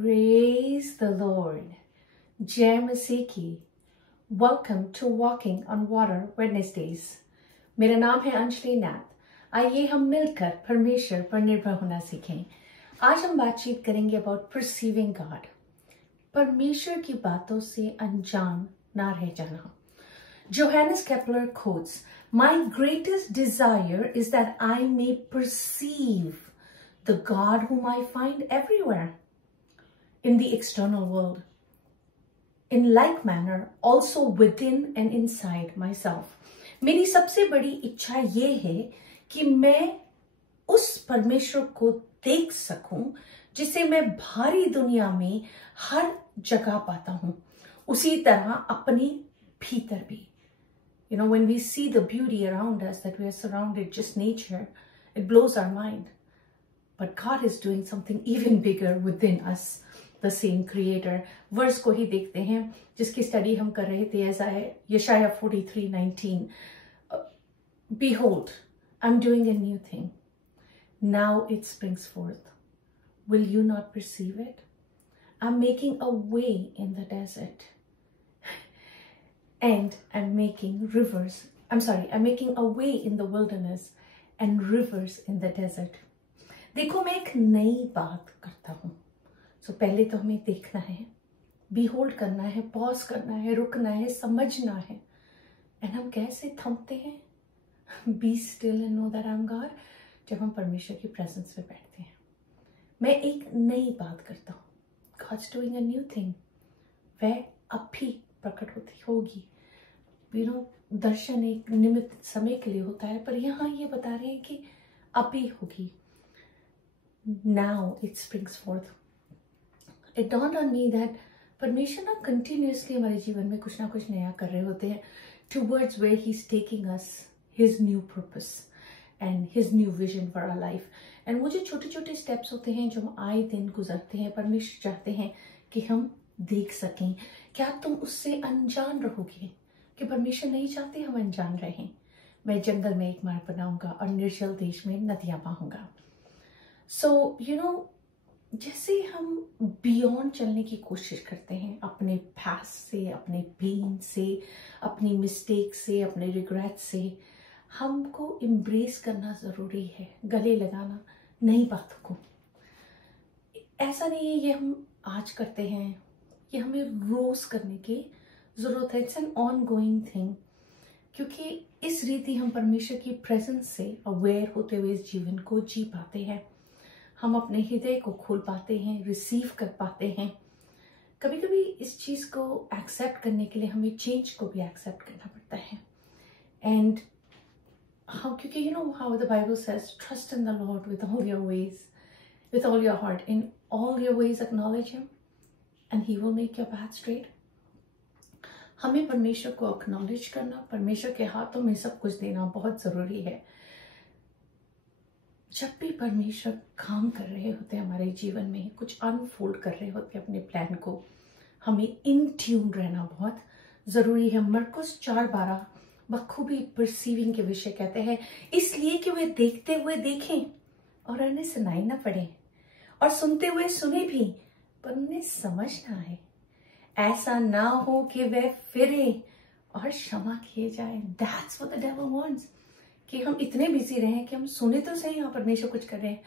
Praise the Lord. जय मसीह की. Welcome to Walking on Water Wednesdays. मेरा नाम है अंजलि नाथ. आइए हम मिलकर परमेश्वर पर निर्भर होना सीखें. आज हम बातचीत करेंगे about perceiving God. परमेश्वर की बातों से अनजान ना रह जाना. Johannes Kepler quotes, "My greatest desire is that I may perceive the God whom I find everywhere in the external world. In like manner, also within and inside myself." मेरी सबसे बड़ी इच्छा ये है कि मैं उस परमेश्वर को देख सकूं जिसे मैं भारी दुनिया में हर जगह पाता हूं, उसी तरह अपने भीतर भी. You know, when we see the beauty around us, that we are surrounded just nature, it blows our mind. But God is doing something even bigger within us, the same creator. Verse को ही देखते हैं जिसकी study हम कर रहे थे, यशाया 43:19. Behold, I'm doing a new thing. Now it springs forth. Will you not perceive it? I'm making a way in the desert. And I'm making a way in the wilderness and rivers in the desert. देखो, मैं एक नई बात करता हूं. So पहले तो हमें देखना है, behold करना है, pause करना है, रुकना है, समझना है. And हम कैसे थमते हैं? Be still and know that I'm God. जब हम परमेश्वर की प्रेजेंस में बैठते हैं. मैं एक नई बात करता हूँ. God's doing a new thing. वह अब भी प्रकट होगी. You know, दर्शन एक निमित्त समय के लिए होता है, पर यहाँ ये बता रहे हैं कि अभी होगी. Now it springs forth. It dawned on me that परमेश्वर ना continuously हमारे जीवन में कुछ ना कुछ नया कर रहे होते हैं, towards where he's taking us, his new purpose and his new vision for our life. And वो जो छोटे छोटे steps होते हैं जो हम आए दिन गुजरते हैं, परमेश्वर चाहते हैं कि हम देख सकें. क्या तुम उससे अनजान रहोगे? कि परमेश्वर नहीं चाहते हम अनजान रहें. मैं जंगल में एक मार्ग बनाऊंगा और निर्जल देश में नदियां बहाऊंगा. सो यू नो, जैसे हम बियॉन्ड चलने की कोशिश करते हैं अपने पास्ट से, अपने पेन से, अपनी मिस्टेक से, अपने रिग्रेट से, हमको एम्ब्रेस करना जरूरी है, गले लगाना नई बातों को. ऐसा नहीं है ये हम आज करते हैं, ये हमें रोज करने की जरूरत है. It's an on going thing, क्योंकि इस रीति हम परमेश्वर की प्रेजेंस से अवेयर होते हुए इस जीवन को जी पाते हैं. हम अपने हृदय को खोल पाते हैं, रिसीव कर पाते हैं. कभी कभी इस चीज को एक्सेप्ट करने के लिए हमें चेंज को भी एक्सेप्ट करना पड़ता है. एंड how, क्योंकि you know how the Bible says, trust in the Lord with all your ways, with all your heart, in all your ways acknowledge him and he will make your path straight. हमें परमेश्वर को acknowledge करना, परमेश्वर के हाथों में सब कुछ देना बहुत जरूरी है. जब भी परमेश्वर काम कर रहे होते हैं हमारे जीवन में, कुछ अनफोल्ड कर रहे होते हैं अपने प्लान को, हमें इन ट्यून रहना बहुत जरूरी है. मरकुस 4:12 बखूबी परसीविंग के विषय कहते हैं, इसलिए कि वे देखते हुए देखें और उन्हें सुनाई ना पड़े, और सुनते हुए सुने भी पर उन्हें समझ ना आए. ऐसा ना हो कि वे फिरे और क्षमा किए जाए. That's what the devil wants. कि हम इतने बिजी रहें कि हम सुने तो सही यहाँ परमेश्वर कुछ कर रहे हैं,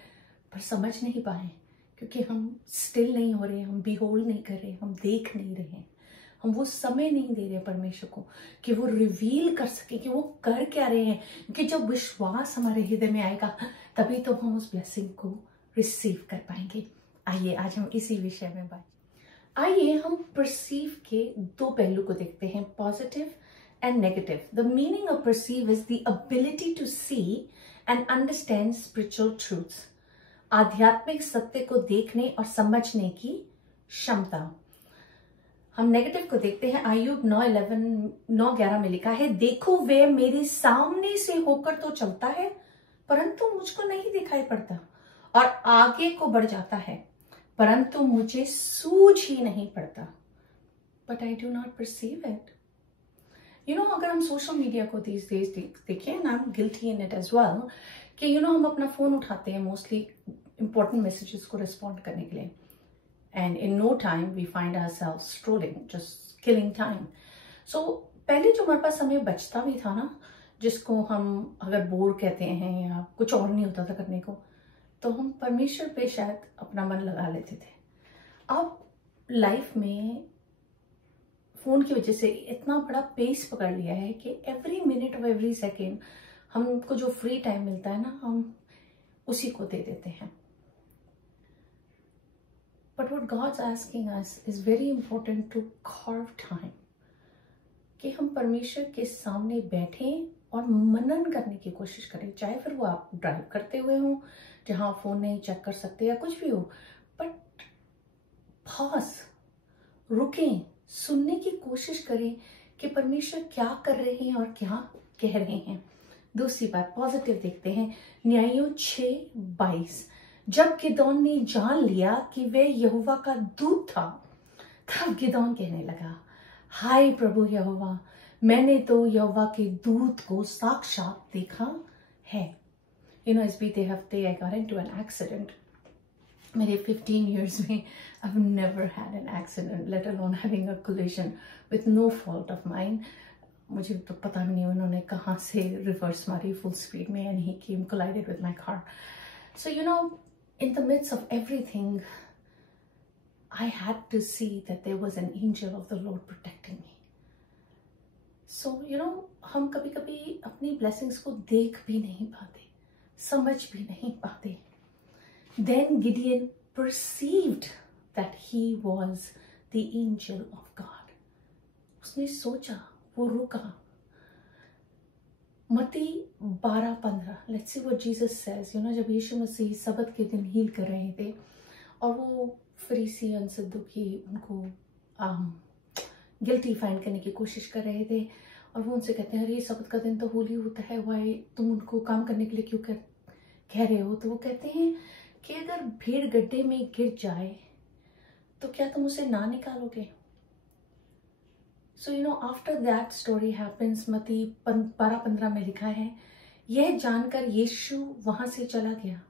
पर समझ नहीं पाए, क्योंकि हम स्टिल नहीं हो रहे, हम बिहोल्ड नहीं कर रहे, हम देख नहीं रहे, हम वो समय नहीं दे रहे परमेश्वर को कि वो रिवील कर सके कि वो कर क्या रहे हैं. क्योंकि जब विश्वास हमारे हृदय में आएगा तभी तो हम उस ब्लेसिंग को रिसीव कर पाएंगे. आइए आज हम इसी विषय में आइए हम परसीव के दो पहलू को देखते हैं, positive and negative. The meaning of perceive is the ability to see and understand spiritual truths. आध्यात्मिक सत्य को देखने और समझने की क्षमता. हम नेगेटिव को देखते हैं. आयुब 9:11 में लिखा है, देखो वे मेरे सामने से होकर तो चलता है परंतु मुझको नहीं दिखाई पड़ता, और आगे को बढ़ जाता है परंतु मुझे सूझ ही नहीं पड़ता. But I do not perceive it. You know, अगर हम सोशल मीडिया को these days देखें, and I'm guilty in it as well, कि you know हम अपना फोन उठाते हैं मोस्टली इंपॉर्टेंट मैसेजेस को रिस्पॉन्ड करने के लिए, and in no time we find ourselves strolling, just killing time. So पहले जो हमारे पास समय बचता भी था ना, जिसको हम अगर बोर कहते हैं या कुछ और नहीं होता था करने को, तो हम परमेश्वर पे शायद अपना मन लगा लेते थे। अब लाइफ में फोन की वजह से इतना बड़ा पेस पकड़ लिया है कि एवरी मिनट और एवरी सेकेंड हमको जो फ्री टाइम मिलता है ना, हम उसी को दे देते हैं। But what God's asking us is very important to carve time, कि हम परमेश्वर के सामने बैठें और मनन करने की कोशिश करें, चाहे फिर वो आप ड्राइव करते हुए हो जहां फोन नहीं चेक कर सकते या कुछ भी हो, बट पॉज, रुकें, सुनने की कोशिश करें कि परमेश्वर क्या कर रहे हैं और क्या कह रहे हैं। दूसरी बात पॉजिटिव देखते हैं, न्यायों 6:22, जब गिदोन ने जान लिया कि वह यहोवा का दूत था, तब गिदोन कहने लगा, हाय प्रभु यहोवा, मैंने तो यहोवा के दूत को साक्षात देखा है। यू नो, इस बीते हफ्ते I got into an accident. मेरे 15 years में I've never had an accident, let alone having a collision with no fault of mine. मुझे तो पता भी नहीं उन्होंने कहाँ से रिवर्स मारी फुल स्पीड में, and he came collided with my car. So you know, in the midst of everything, I had to see that there was an angel of the Lord protecting me. So you know, हम कभी कभी अपनी blessings को देख भी नहीं पाते, समझ भी नहीं पाते। Then Gideon perceived that he was the angel of God. उसने सोचा, वो रुका। मत्ती 12:15, let's see what Jesus says. You know, जब यीशु मसीह सबत के दिन हील कर रहे थे और वो फरीसी और सद्दुकी उनको गिल्टी फाइंड करने की कोशिश कर रहे थे, और वो उनसे कहते हैं, अरे सबत का दिन तो होली होता है, वाई तुम उनको काम करने के लिए क्यों कह रहे हो? तो वो कहते हैं कि अगर भीड़ गड्ढे में गिर जाए तो क्या तुम उसे ना निकालोगे? So you know, after that story happens, मत्ती 12:15 में लिखा है, यह जानकर यीशु वहां से चला गया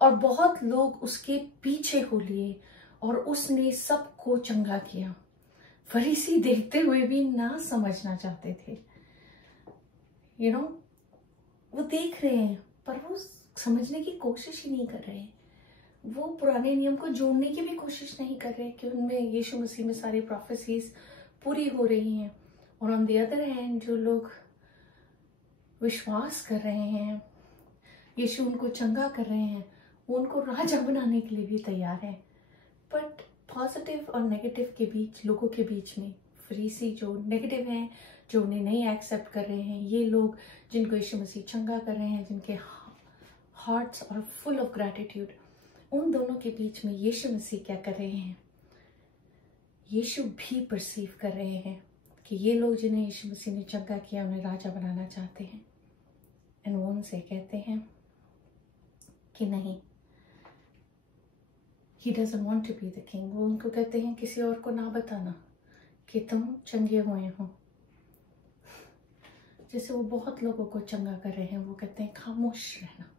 और बहुत लोग उसके पीछे हो लिए और उसने सबको चंगा किया। फरीसी देखते हुए भी ना समझना चाहते थे। यू नो, वो देख रहे हैं पर वो समझने की कोशिश ही नहीं कर रहे हैं। वो पुराने नियम को जोड़ने की भी कोशिश नहीं कर रहे कि उनमें यीशु मसीह में सारी प्रोफेसीज पूरी हो रही हैं। और ऑन द अदर हैंड जो लोग विश्वास कर रहे हैं, यीशु उनको चंगा कर रहे हैं, वो उनको राजा बनाने के लिए भी तैयार है। बट पॉजिटिव और नेगेटिव के बीच, लोगों के बीच में फरीसी जो नेगेटिव हैं, जो उन्हें नहीं एक्सेप्ट कर रहे हैं, ये लोग जिनको यीशु मसीह चंगा कर रहे हैं, जिनके hearts are full of gratitude, उन दोनों के बीच में यीशु मसीह क्या कर रहे हैं? यीशु भी परसीव कर रहे हैं कि ये लोग जिन्हें यीशु मसीह ने चंगा किया, उन्हें राजा बनाना चाहते हैं। एंड वो उनसे कहते हैं कि नहीं, he doesn't want to be the king. वो उनको कहते हैं किसी और को ना बताना कि तुम चंगे हुए हो। जैसे वो बहुत लोगों को चंगा कर रहे हैं, वो कहते हैं खामोश रहना,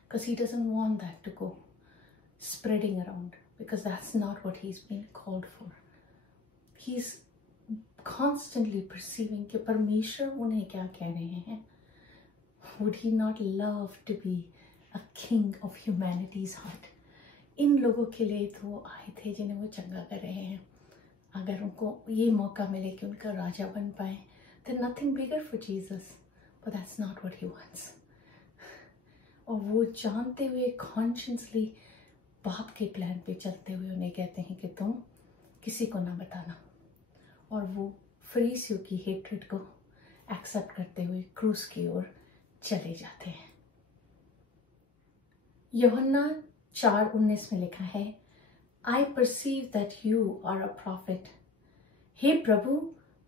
because he doesn't want that to go spreading around, because that's not what he's been called for. He's constantly perceiving कि परमेश्वर उन्हें क्या कह रहे हैं। Would he not love to be a king of humanity's heart? इन लोगों के लिए तो वो आए थे जिन्हें वो चंगा कर रहे हैं। अगर उनको ये मौका मिले कि उनका राजा बन पाए, then nothing bigger for Jesus, but that's not what he wants. और वो जानते हुए कॉन्शियसली बाप के प्लान पे चलते हुए उन्हें कहते हैं कि तुम किसी को ना बताना, और वो फरीसियों की हेट्रेड को एक्सेप्ट करते हुए क्रूस की ओर चले जाते हैं। यूहन्ना 4:19 में लिखा है, I perceive that you are a prophet. हे प्रभु,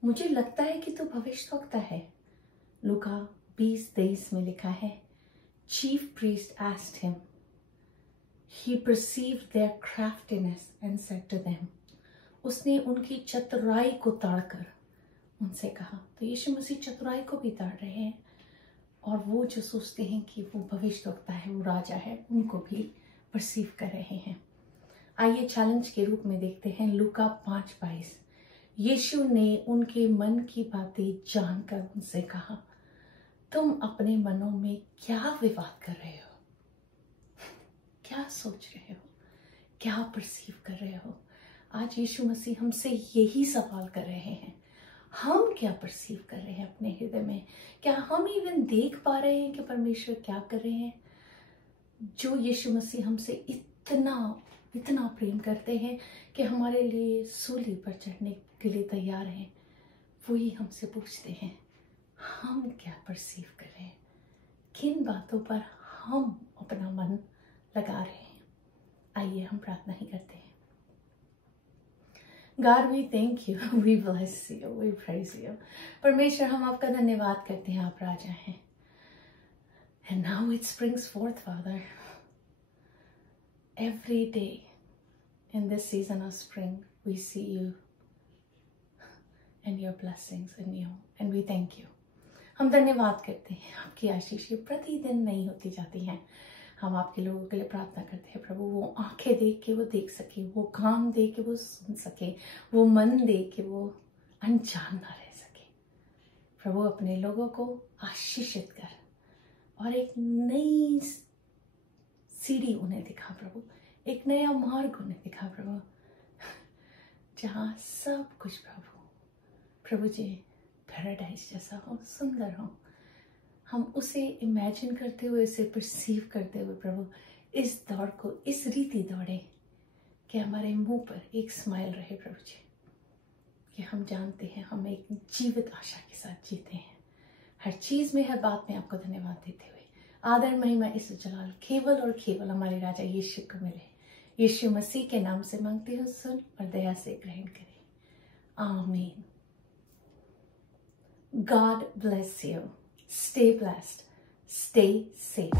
मुझे लगता है कि तू भविष्यवक्ता है। लूका 20:23 में लिखा है, chief priest asked him, he perceived their craftiness and said to them, उसने उनकी चतुराई को ताड़कर उनसे कहा। तो यीशु मसीह चतुराई को भी ताड़ रहे हैं, और वो जो सोचते हैं कि वो भविष्यवक्ता है, वो राजा है, उनको भी परसीव कर रहे हैं। आइए चैलेंज के रूप में देखते हैं लूका 5:22। यीशु ने उनके मन की बातें जानकर उनसे कहा, तुम अपने मनों में क्या विवाद कर रहे हो? क्या सोच रहे हो? क्या परसीव कर रहे हो? आज यीशु मसीह हमसे यही सवाल कर रहे हैं। हम क्या परसीव कर रहे हैं अपने हृदय में? क्या हम इवन देख पा रहे हैं कि परमेश्वर क्या कर रहे हैं? जो यीशु मसीह हमसे इतना इतना प्रेम करते हैं कि हमारे लिए सूली पर चढ़ने के लिए तैयार हैं, वही हमसे पूछते हैं हम क्या परसीव कर रहे हैं, किन बातों पर हम अपना मन लगा रहे हैं। आइए हम प्रार्थना ही करते हैं। God, we thank you, we bless you, we praise you. परमेश्वर, हम आपका धन्यवाद करते हैं, आप राजा हैं। And now it springs forth, Father. Every day in this season of spring, we see you and your blessings in you, and we thank you. हम धन्यवाद करते हैं, आपकी आशीष प्रतिदिन नई होती जाती हैं। हम आपके लोगों के लिए प्रार्थना करते हैं प्रभु, वो आंखें देख के वो देख सके, वो कान देख के वो सुन सके, वो मन देख के वो अनजान ना रह सके। प्रभु, अपने लोगों को आशीषित कर और एक नई सीढ़ी उन्हें दिखा प्रभु, एक नया मार्ग उन्हें दिखा प्रभु, जहाँ सब कुछ प्रभु जी पैराडाइज जैसा हो, सुंदर हो। हम उसे इमेजिन करते हुए, उसे परसीव करते हुए प्रभु इस दौड़ को इस रीति दौड़े कि हमारे मुंह पर एक स्माइल रहे प्रभु जी, कि हम जानते हैं हम एक जीवित आशा के साथ जीते हैं। हर चीज में, हर बात में आपको धन्यवाद देते हुए आदर महिमा इस जलाल केवल और केवल हमारे राजा यीशु को मिले। यीशु मसीह के नाम से मांगते हो, सुन और दया से ग्रहण करें। आमीन। God bless you. Stay blessed. Stay safe.